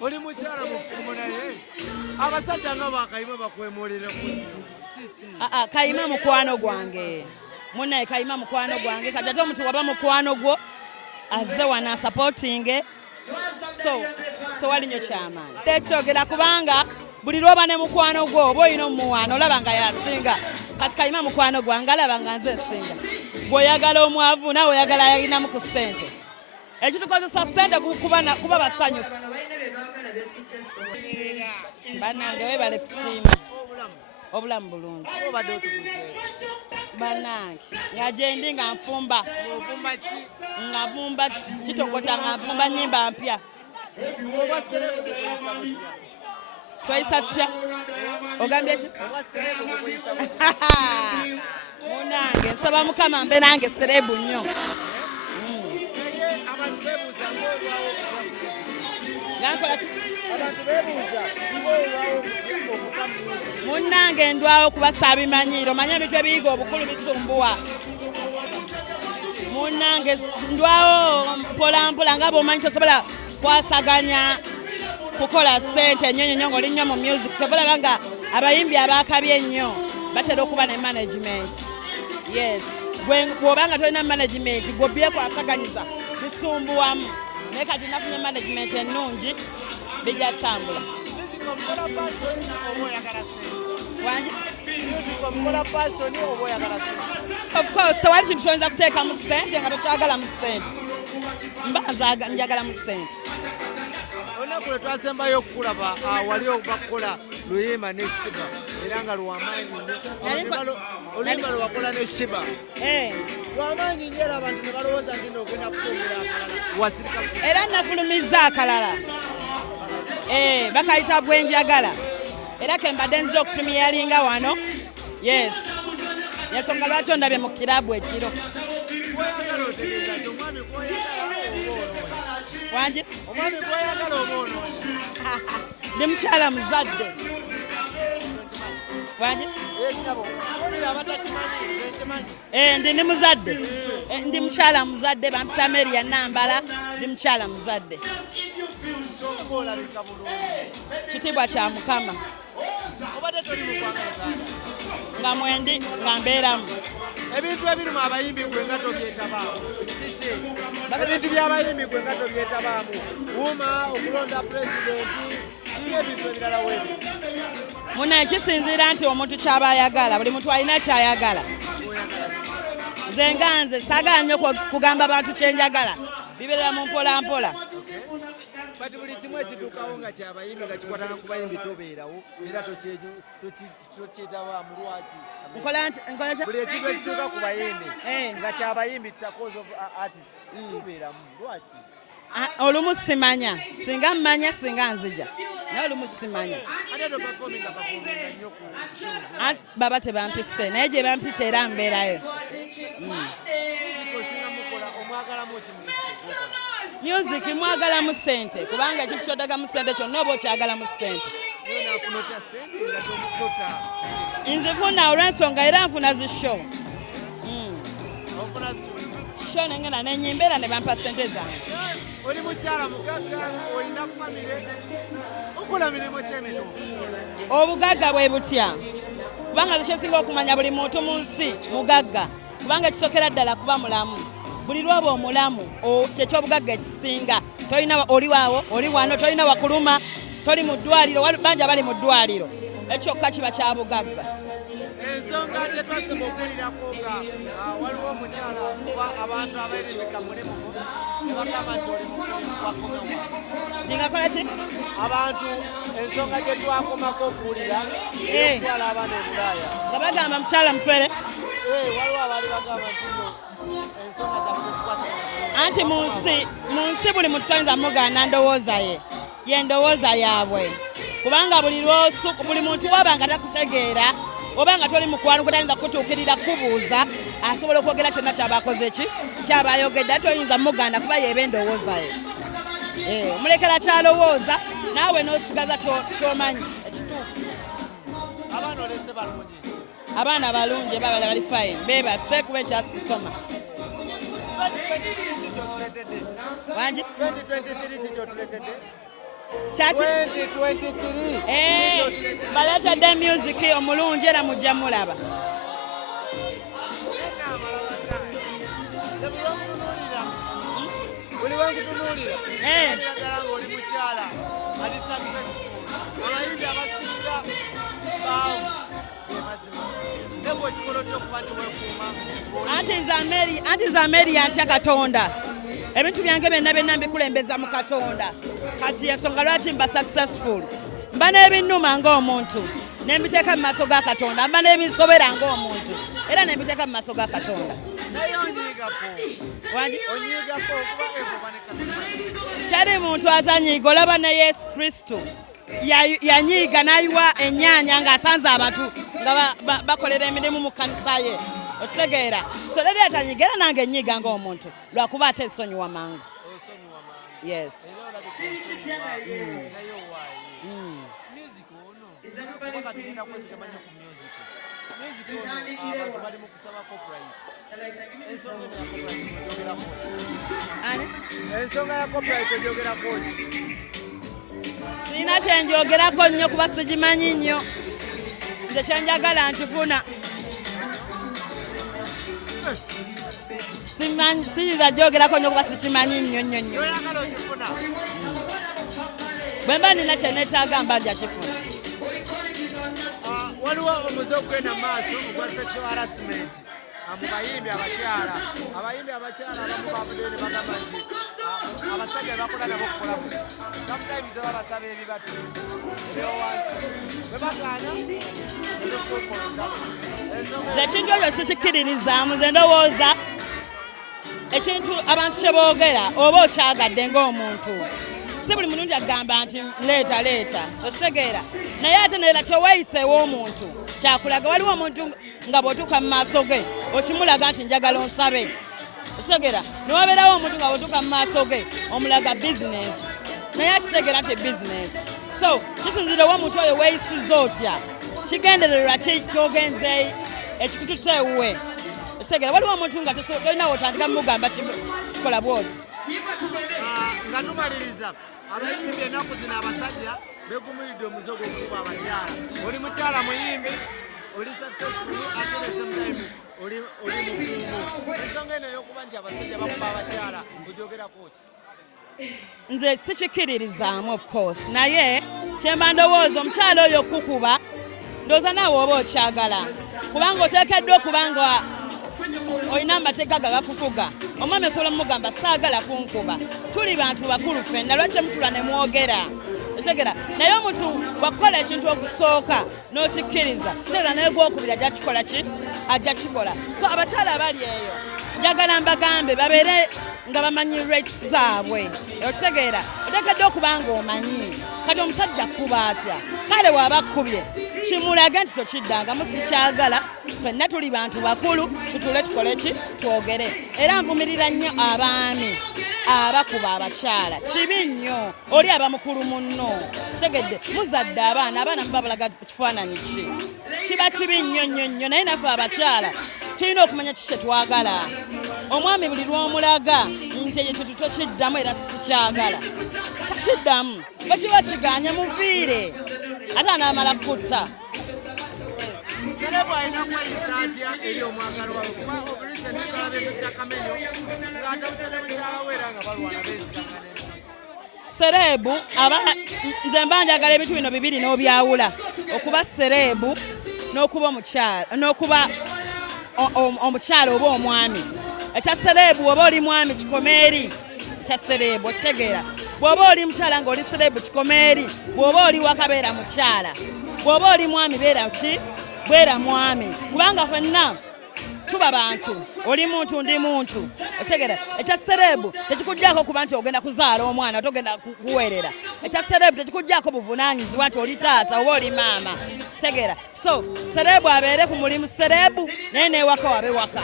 oli mukyala mufumu naye abasajja nga bakayima bakwemolera ku kayima mukwano gwange munnaye kayima mukwano gwange kati ate omuntu waba mukwano gwo azze wana supporting so tewali nnyo kyamaanyi ekyogera kubanga buli lwoba ne mukwano gwo oba olina omuwaana olaba nga yasinga kati kayima mukwano gwange alaba nga nze nsinga bw'oyagala omwavu nawe oyagala yalinamu ku ssente ekitukozesa ssente kuba basanyufu bannange webale kusiima obulamu bulungi bannange nga gyendi nga nfumba kitokota nga nfumba nnyimba mpya twayisa tutya ogambye ki munange nsaba mukama mbe nange serebu nnyo munnange ndwawo kubasaba bimanyiiro manye ebintu ebiyiga obukulu bisumbuwa munnange ndwawo mpolampola nga bw'omanyi tosobola kwasaganya kukola ssente ennyo nnyo ng'oli nnyo mu music tobolaba nga abayimbi abakabye ennyo batera okuba ne management yes bw'oba nga tolina management gw'obbye kwasaganyiza bisumbuwamu naye kati nafunye management ennungi bijja ttambula of course tewali kintu kyoyinza kuteeka mu ssente nga tokyagala mu ssente mba njagala mu ssente olunaku lwe twasembayo okulaba wali bakola luyimba ne shiba era nga lwamaanyi nnyo oluyimba lwe wakola ne shiba lwamaanyi nnyo era abantu ne balowooza nti n'ogenda kutongera akalala wasirika era nafulumizza akalala bakayita bwenjagala era kembadde nziza okupremiyalinga wano yes ensonga lwaki ondabye mu kirabu ekiro wanje omwami gwayagala omwono ndi mukyala muzadde wanje ndi muzadde ndi mukyala muzadde bampita Ameria Nambala ndi mukyala muzadde kitiibwa kya Mukama nga mwendi nga mbeeramu ebintu ebirimu abayimbi gwe nga tobyetabaamu kiki ebintu by'abayimbi gwe nga tobyetabaamu wuma okulonda pulezidenti n'ebintu ebirala webi munaye kisinziira nti omuntu kyaba ayagala buli muntu alina kyayagala nze nga nze saagala nnyo kugamba abantu kyenjagala bibeerera mu mpolampola kati buli kimu ekituukawo nga kyabayimbi nga kikwatana ku bayimbi tobeerawo era tokyetabaamu lwaki buli ekintu ekituuka ku bayimbi nga kyabayimbi it's a cause of artists tobeeramu lwaki olumu simanya singa mmanya singa nzija naye olumu simanya baba tebampise naye gye bampita era mbeerayo music mwagalamu ssente kubanga ekyo kyodagamu ssente kyonna oba okyagalamu ssente nzifuna olw'ensonga era nfuna zishow show nengenda nenyimba era ne bampa ssente zange oli mukyala mugagga olina famire okola mirimu ky'emirimu obugagga bwe butya kubanga zikyesinga okumanya buli muntu mu nsi mugagga kubanga ekisokera ddala kuba mulamu buli lwaba omulamu kyekyobugagga ekisinga tolina oli waawo oli wano tolina wakuluma toli mu ddwaliro bangi abali mu ddwaliro ekyokka kiba kya bugagga ensonga gyetwasema okuwulirako nga waliwo omukyala oba abantu abaeremeka mulimu nebagamba nti oli wakomawo ningakola ki abantu ensonga gyetwakomako okuwulira eyokutwala abaana e Bulaaya nga bagamba mukyala mufere waliwo abaali bagamba nti ensonga zakuzikwasa anti mu nsi buli muntu toyinza mugaana ndowooza ye ndowooza yaabwe kubanga buli muntu waba nga takutegeera oba nga toli mukwano gutayinza kutuukirira kubuuza asobola okwogera kyonna kyabakoze ki kyabayogedde toyinza muganda kuba yeeba endowooza ye omulekera kyalowooza naawe n'osigaza kyomanyi ekituufu abaana balungi babala bali fine beebase kuba ekyasi kusoma wangi 2023 baletedde music omulungi era mujja mulaba. Oli wangutunuulira naddala ng'oli mukyala ali successful abayimbi abasinga baavu ge mazima ne bw'okikola otya okuba nti weekuuma anti za Ameria antya Katonda ebintu byange byonna mbikulembeza mu Katonda kati ensonga lwaki mba successful mba n'ebinnuma ng'omuntu nembiteeka mu maaso ga Katonda mba n'ebinsobera ng'omuntu era nembiteeka mu maaso ga Katonda. Kyali muntu atanyiiga olaba ne Yesu Kristo yanyiiga n'ayiwa ennyaanya ng'asanze abantu nga bakolera emirimu mu kkanisa ye okitegeera so lero atanyiiga era nange nnyiiga ng'omuntu lwakuba ate ensonyiwa mangu. Yes. Abantu bali mu kusaba copyright. Ensonga ya copyright ogyogerako ki? Sirina kye njogerako nnyo kuba sigimanyi nnyo. Nze kye njagala nkifuna. Siyinza gyogerako nnyo kuba sikimanyi nnyo. Oyagala okifuna? Bwe mba nina kye neetaaga mba nja kifuna. Waliwo omuze okugenda mu maaso ogwa sexual harassment mu bayimbi abakyala. Abayimbi abakyala abamu baabudde ne bagamba nti abasajja bakola nabo okukolamu. Sometimes babasaba ebibatu ebyowansi bwe bagaana ekintu ekyo sikikkiririzaamu nze ndowooza ekintu abantu kye boogera oba okyagadde ng'omuntu si buli mulungi agamba nti leeta okitegeera naye ate neera kyeweeyiseewo omuntu kyakulaga waliwo omuntu nga bw'otuuka mu maaso ge okimulaga nti njagala onsabe okitegeera newabeerawo omuntu nga bw'otuuka mu maaso ge omulaga bizinesi naye akitegeera nti bizinesi so kisinzira omuntu oyo weeyisiza otya kigendererwa ki kyogenze ekikututeewuwe okitegeera waliwo omuntu nga tolinawo otandika mumugamba kikola bwoti nga tumaliriza abayimbi ennaku zino abasajja begumulidde omuze gw'okukuba abakyala. Oli mukyala muyimbi oli successful ate ne sometime oli mukuumu. Ensonga eno ey'okuba nti abasajja bakuba abakyala ogyogerako ki? Nze sikikkiririzaamu of course naye kyemba ndowooza omukyala oyo okukuba ndowooza naawe oba okyagala kubanga oteekeddwa okubanga olina amateeka gagakufuga omwami osobola mugamba saagala kunkuba tuli bantu bakulu ffenna lwaki temutula ne mwogera otegera naye omuntu bwakukola ekintu okusooka n'okikkiriza teera naye gwokubiri ajja kikola ki ajja kikola so abakyala abali eyo njagala mbagambe babeere nga bamanyi rights zaabwe okitegeera oteekeddwa okuba nga omanyi kati omusajja akkuba atya kale waaba akkubye kimulage nti tokiddangamu sikyagala ffenna tuli bantu bakulu tutule tukole ki twogere era nvumirira nnyo abaami abakuba abakyala kibi nnyo oli abamukulu munno segedde muzadde abaana mubabalaga kifaananyi ki kiba kibi nnyo naye naffe abakyala tulina okumanya ki kye twagala omwami buli lw'omulaga nti ekyo kintu tokiddamu era sikyagala takiddamu bakiba kiganye muviire ate anaamala kutta Selebu alina kweyisa atya eri omwagalwa we kuba obulise n'ekala b'eby'akamenyo ng'atabusedde mukyala we era nga balwana beesigangana. Serebu nze mba njagala ebintu bino bibiri n'obyawula okuba serebu n'okuba omukyala oba omwami. Ekya serebu oba oli mwami kikomeeri ekya serebu okitegeera bw'oba oli mukyala ng'oli serebu kikomeeri bw'oba oli wakabeera mukyala bw'oba oli mwami beera ki bwera mwami kubanga ffenna tuba bantu oli muntu ndi muntu otegera ekya serebu tekikujjako kuba nti ogenda kuzaala omwana togenda kuweerera ekya serebu tekikujjako buvunaanyizibwa nti oli taata oba oli maama tegera so serebu abeere ku mulimu serebu naye n'ewaka wabe waka